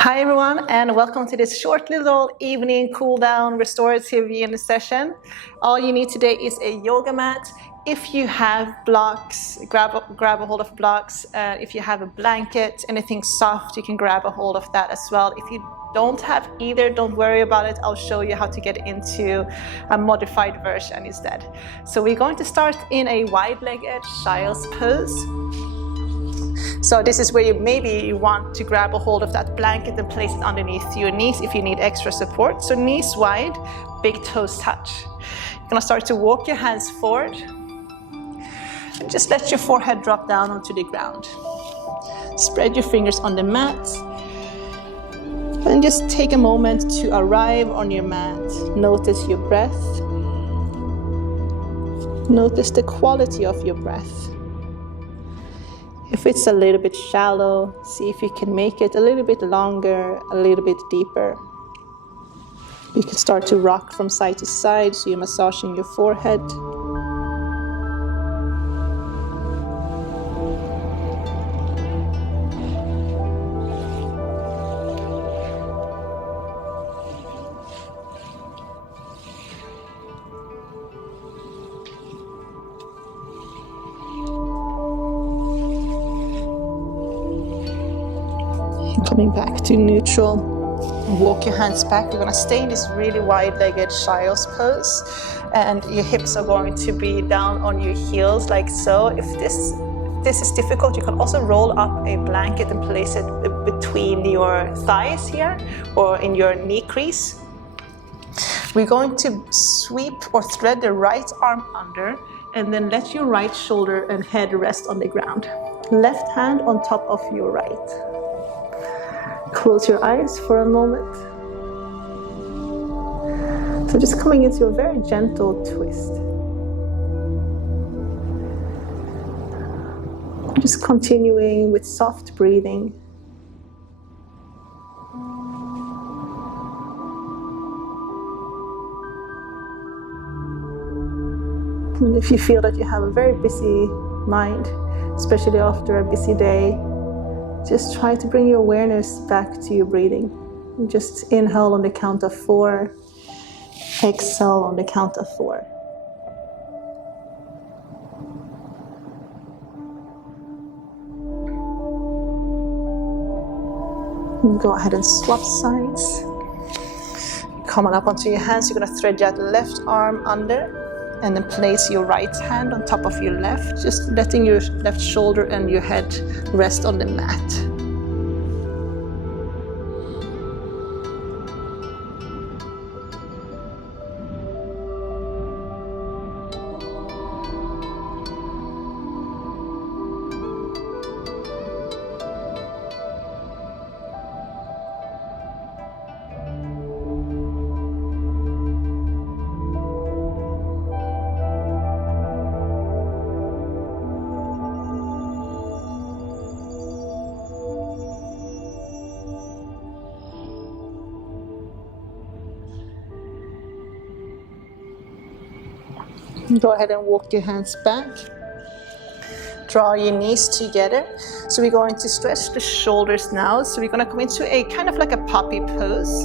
Hi everyone, and welcome to this short little evening cool down restorative yin session. All you need today is a yoga mat. If you have blocks, grab a hold of blocks. If you have a blanket, anything soft, you can grab a hold of that as well. If you don't have either, don't worry about it. I'll show you how to get into a modified version instead. So we're going to start in a wide-legged child's pose. So this is where you want to grab a hold of that blanket and place it underneath your knees if you need extra support. So knees wide, big toes touch. You're gonna start to walk your hands forward and just let your forehead drop down onto the ground. Spread your fingers on the mat and just take a moment to arrive on your mat. Notice your breath. Notice the quality of your breath. If it's a little bit shallow, see if you can make it a little bit longer, a little bit deeper. You can start to rock from side to side, so you're massaging your forehead. Coming back to neutral, walk your hands back. You're going to stay in this really wide-legged child's pose, and your hips are going to be down on your heels like so. If this is difficult, you can also roll up a blanket and place it between your thighs here or in your knee crease. We're going to sweep or thread the right arm under and then let your right shoulder and head rest on the ground. Left hand on top of your right. Close your eyes for a moment. So just coming into a very gentle twist. Just continuing with soft breathing. And if you feel that you have a very busy mind, especially after a busy day, just try to bring your awareness back to your breathing. Just inhale on the count of 4. Exhale on the count of 4. And go ahead and swap sides. Come on up onto your hands. You're going to thread that left arm under and then place your right hand on top of your left, just letting your left shoulder and your head rest on the mat. Go ahead and walk your hands back. Draw your knees together. So we're going to stretch the shoulders now. So we're going to come into a kind of like a puppy pose.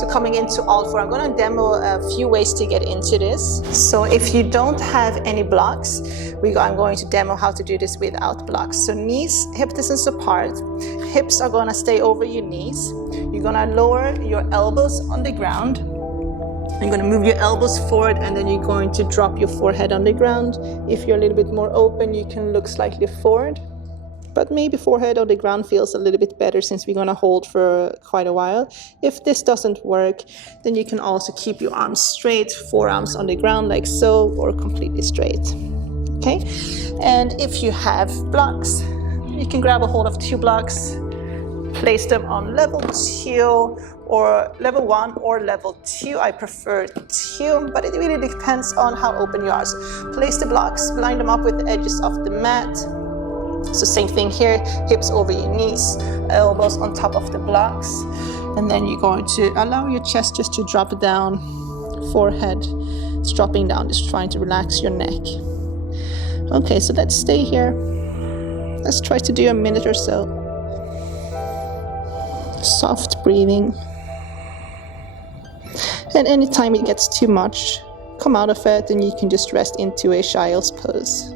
So coming into all 4. I'm going to demo a few ways to get into this. So if you don't have any blocks, I'm going to demo how to do this without blocks. So knees, hip distance apart. Hips are going to stay over your knees. You're going to lower your elbows on the ground. You're going to move your elbows forward and then you're going to drop your forehead on the ground. If you're a little bit more open, you can look slightly forward. But maybe forehead on the ground feels a little bit better since we're going to hold for quite a while. If this doesn't work, then you can also keep your arms straight, forearms on the ground like so, or completely straight. Okay? And if you have blocks, you can grab a hold of 2 blocks, place them on level 2 or level 1 or level 2. I prefer 2, but it really depends on how open you are. So place the blocks, line them up with the edges of the mat. So same thing here, hips over your knees, elbows on top of the blocks. And then you're going to allow your chest just to drop down, forehead is dropping down, just trying to relax your neck. Okay, so let's stay here. Let's try to do a minute or so. Soft breathing. And anytime it gets too much, come out of it and you can just rest into a child's pose.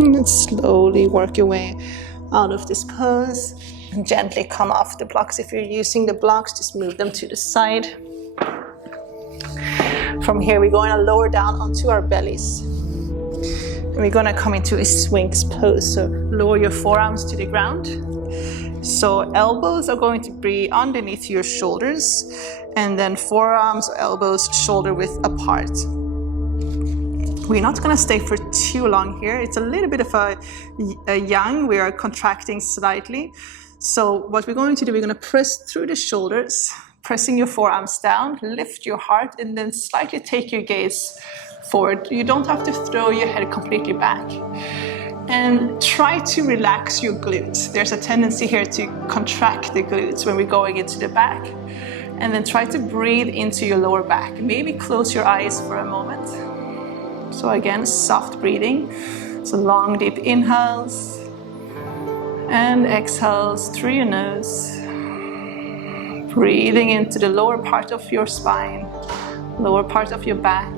And slowly work your way out of this pose and gently come off the blocks. If you're using the blocks, just move them to the side. From here, we're going to lower down onto our bellies. And we're going to come into a Sphinx pose. So lower your forearms to the ground. So elbows are going to be underneath your shoulders, and then forearms, elbows, shoulder width apart. We're not going to stay for too long here. It's a little bit of a yang. We are contracting slightly. So what we're going to do, we're going to press through the shoulders, pressing your forearms down, lift your heart, and then slightly take your gaze forward. You don't have to throw your head completely back. And try to relax your glutes. There's a tendency here to contract the glutes when we're going into the back. And then try to breathe into your lower back. Maybe close your eyes for a moment. So again, soft breathing. So long, deep inhales and exhales through your nose. Breathing into the lower part of your spine, lower part of your back.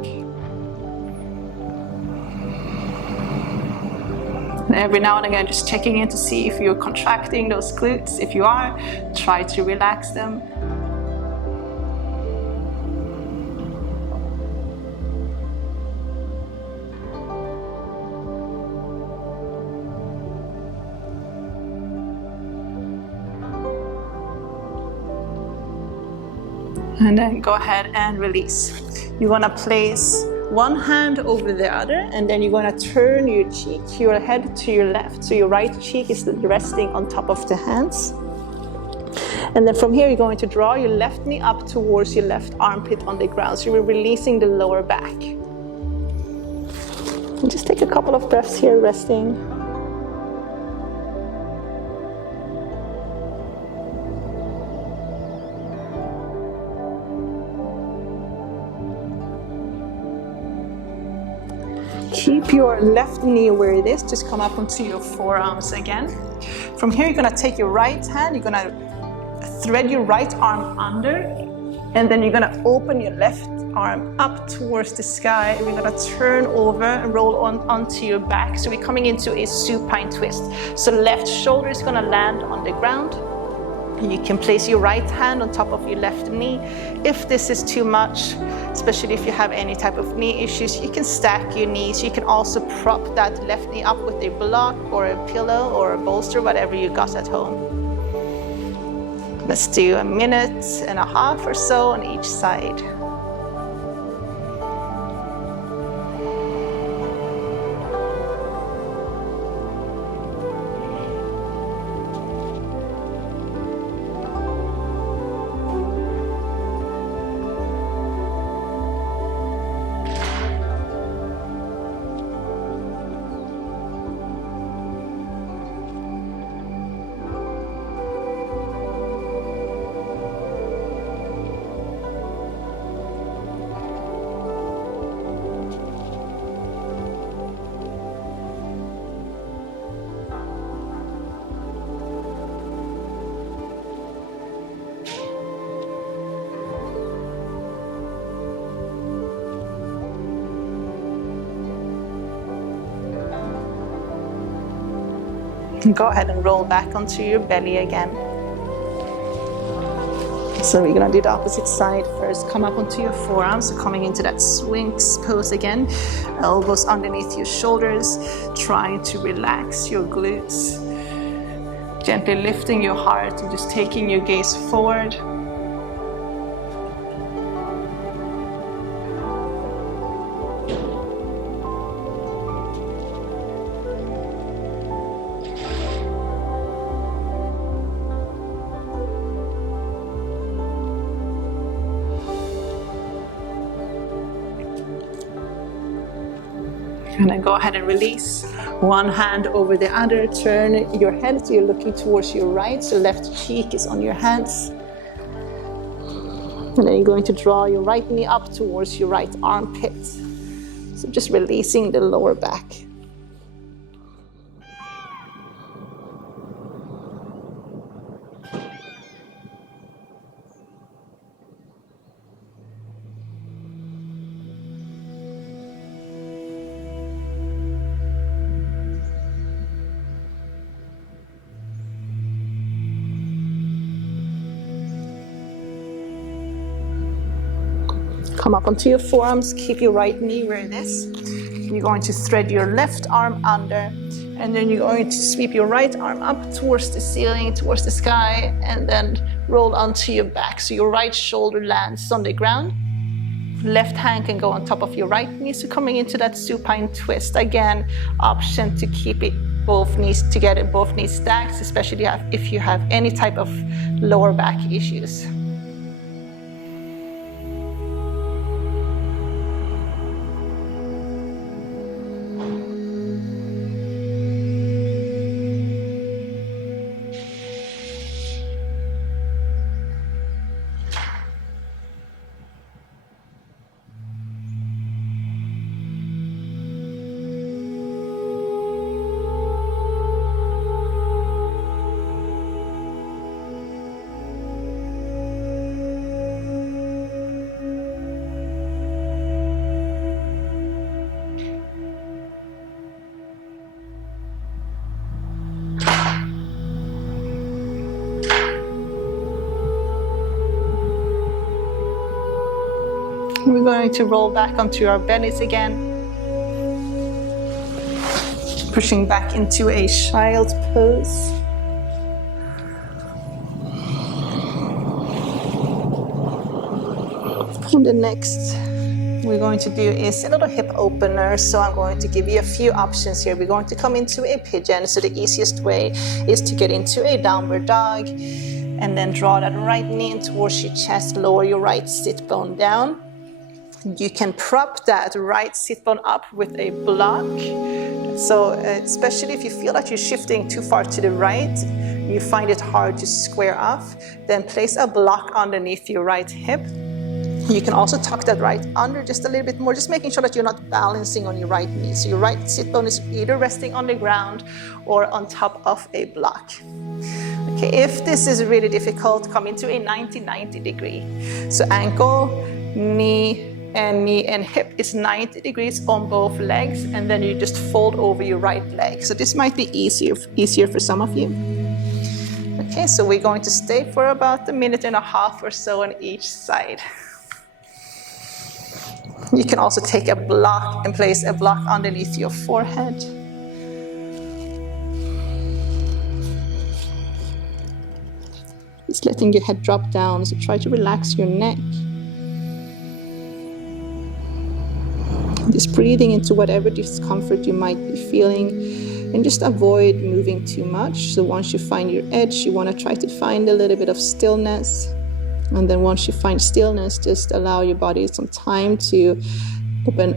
And every now and again, just checking in to see if you're contracting those glutes. If you are, try to relax them. And then go ahead and release. You want to place one hand over the other, and then you're going to turn your cheek, your head to your left. So your right cheek is resting on top of the hands. And then from here, you're going to draw your left knee up towards your left armpit on the ground. So you're releasing the lower back. And just take a couple of breaths here, resting. Keep your left knee where it is. Just come up onto your forearms again. From here, you're going to take your right hand. You're going to thread your right arm under. And then you're going to open your left arm up towards the sky. And we're going to turn over and roll onto your back. So we're coming into a supine twist. So left shoulder is going to land on the ground. You can place your right hand on top of your left knee. If this is too much, especially if you have any type of knee issues, you can stack your knees. You can also prop that left knee up with a block or a pillow or a bolster, whatever you got at home. Let's do 1.5 minutes or so on each side. Go ahead and roll back onto your belly again. So we're gonna do the opposite side first. Come up onto your forearms, so coming into that Sphinx pose again. Elbows underneath your shoulders, trying to relax your glutes. Gently lifting your heart and just taking your gaze forward. And then go ahead and release. One hand over the other. Turn your head so you're looking towards your right. So left cheek is on your hands. And then you're going to draw your right knee up towards your right armpit. So just releasing the lower back. Come up onto your forearms, keep your right knee where it is. You're going to thread your left arm under, and then you're going to sweep your right arm up towards the ceiling, towards the sky, and then roll onto your back. So your right shoulder lands on the ground. Left hand can go on top of your right knee, so coming into that supine twist. Again, option to keep it both knees together, both knees stacked, especially if you have any type of lower back issues. We're going to roll back onto our bellies again. Pushing back into a child's pose. And the next we're going to do is a little hip opener. So I'm going to give you a few options here. We're going to come into a pigeon. So the easiest way is to get into a downward dog and then draw that right knee in towards your chest, lower your right sit bone down. You can prop that right sit bone up with a block. So especially if you feel like you're shifting too far to the right, you find it hard to square off, then place a block underneath your right hip. You can also tuck that right under just a little bit more, just making sure that you're not balancing on your right knee. So your right sit bone is either resting on the ground or on top of a block. Okay, if this is really difficult, come into a 90-90 degree. So ankle, knee and hip is 90 degrees on both legs, and then you just fold over your right leg. So this might be easier for some of you. Okay, so we're going to stay for about a minute and a half or so on each side. You can also take a block and place a block underneath your forehead. Just letting your head drop down, so try to relax your neck. Just breathing into whatever discomfort you might be feeling, and just avoid moving too much. So once you find your edge, you want to try to find a little bit of stillness. And then once you find stillness, just allow your body some time to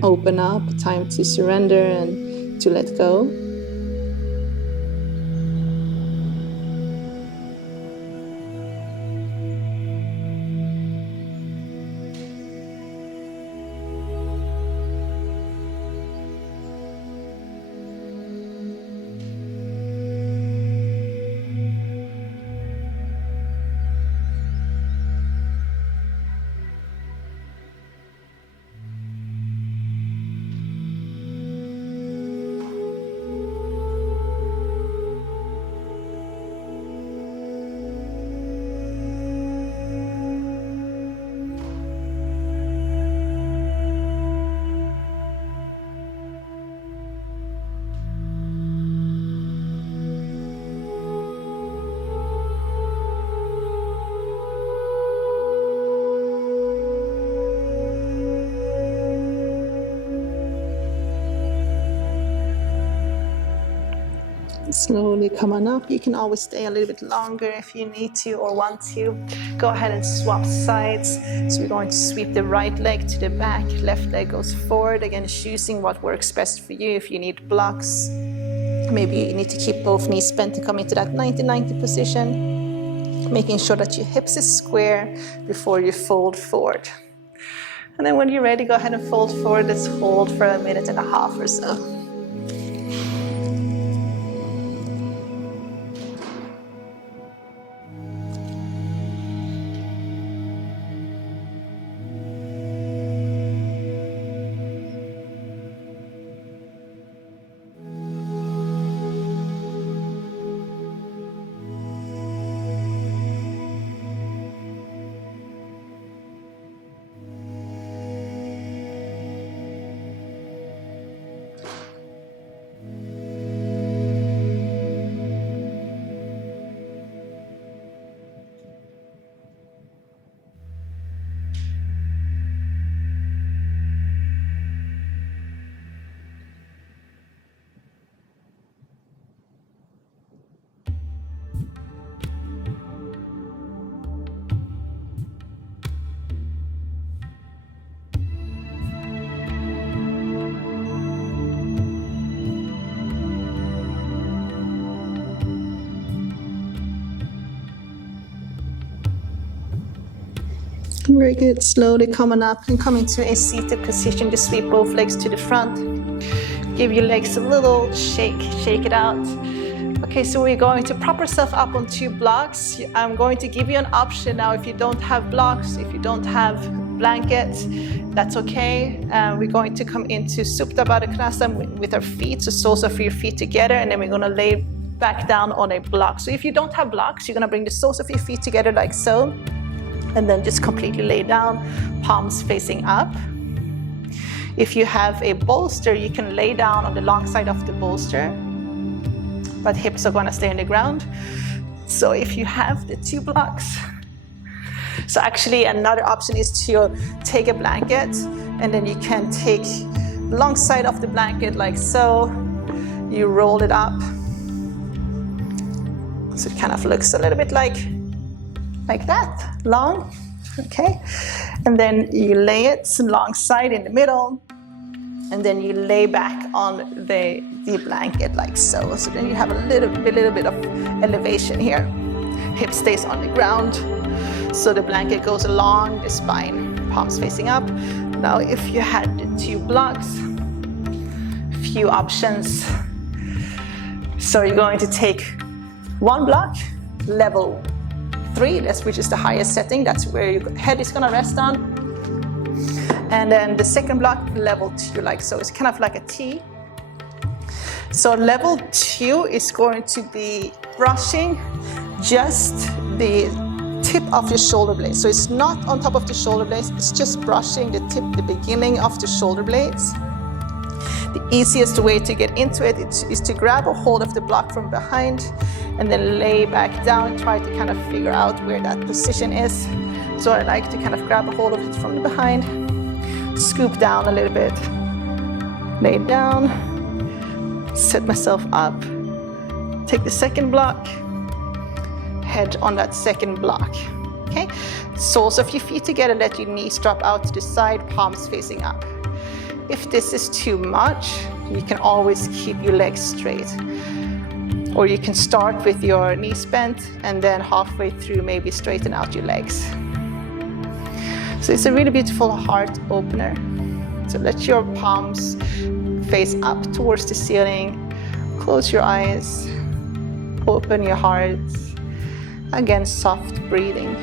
open up, time to surrender and to let go. Slowly come on up. You can always stay a little bit longer if you need to or want to. Go ahead and swap sides. So we're going to sweep the right leg to the back, left leg goes forward. Again, choosing what works best for you. If you need blocks, maybe you need to keep both knees bent to come into that 90-90 position. Making sure that your hips is square before you fold forward. And then when you're ready, go ahead and fold forward. Let's hold for 1.5 minutes or so. Very good. Slowly coming up and coming to a seated position. Just sweep both legs to the front. Give your legs a little shake it out. Okay, so we're going to prop ourselves up on 2 blocks. I'm going to give you an option now. If you don't have blocks, if you don't have blankets, that's okay. We're going to come into Supta Baddha Konasana with our feet, so soles of your feet together, and then we're gonna lay back down on a block. So if you don't have blocks, you're gonna bring the soles of your feet together like so, and then just completely lay down, palms facing up. If you have a bolster, you can lay down on the long side of the bolster, but hips are gonna stay on the ground. So if you have the 2 blocks, so actually another option is to take a blanket, and then you can take the long side of the blanket like so, you roll it up. So it kind of looks a little bit like that, long, okay? And then you lay it alongside in the middle, and then you lay back on the blanket like so. So then you have a little bit of elevation here. Hip stays on the ground, so the blanket goes along the spine, palms facing up. Now if you had the 2 blocks, few options. So you're going to take 1 block, level 3, which is the highest setting, that's where your head is gonna rest on. And then the second block, level 2, like so. It's kind of like a T. So level 2 is going to be brushing just the tip of your shoulder blades. So it's not on top of the shoulder blades, it's just brushing the tip, the beginning of the shoulder blades. The easiest way to get into it is to grab a hold of the block from behind and then lay back down, try to kind of figure out where that position is. So I like to kind of grab a hold of it from the behind, scoop down a little bit, lay down, set myself up, take the second block, head on that second block, okay? Soles of your feet together, let your knees drop out to the side, palms facing up. If this is too much, you can always keep your legs straight. Or you can start with your knees bent and then halfway through maybe straighten out your legs. So it's a really beautiful heart opener. So let your palms face up towards the ceiling. Close your eyes, open your heart. Again, soft breathing.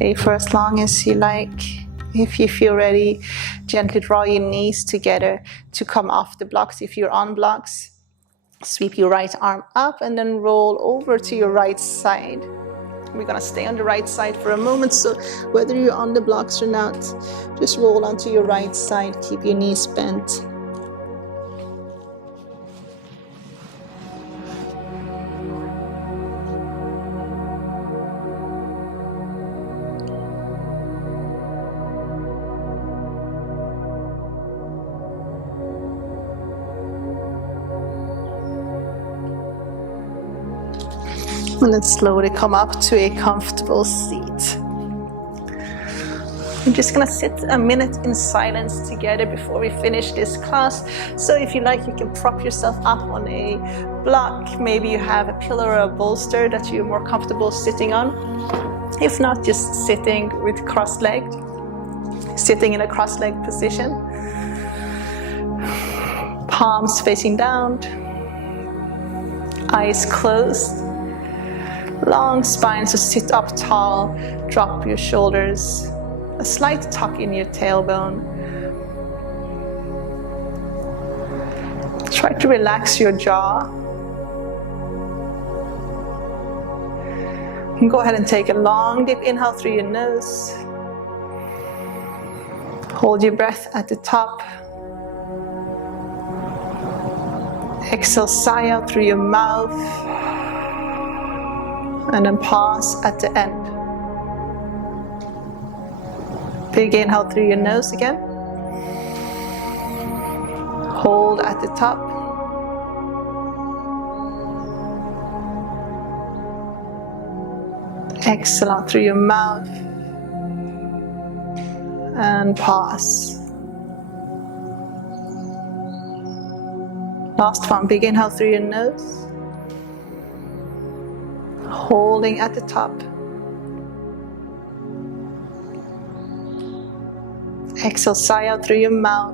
Stay for as long as you like. If you feel ready, gently draw your knees together to come off the blocks. If you're on blocks, sweep your right arm up and then roll over to your right side. We're gonna stay on the right side for a moment, so whether you're on the blocks or not, just roll onto your right side, keep your knees bent. And then slowly come up to a comfortable seat. I'm just gonna sit a minute in silence together before we finish this class. So if you like, you can prop yourself up on a block. Maybe you have a pillow or a bolster that you're more comfortable sitting on. If not, just sitting with cross-legged, sitting in a cross-legged position. Palms facing down, eyes closed. Long spine, so sit up tall, drop your shoulders, a slight tuck in your tailbone. Try to relax your jaw. And go ahead and take a long deep inhale through your nose. Hold your breath at the top. Exhale, sigh out through your mouth. And then pause at the end. Big inhale through your nose again. Hold at the top. Exhale out through your mouth. And pause. Last one, big inhale through your nose. Holding at the top. Exhale, sigh out through your mouth.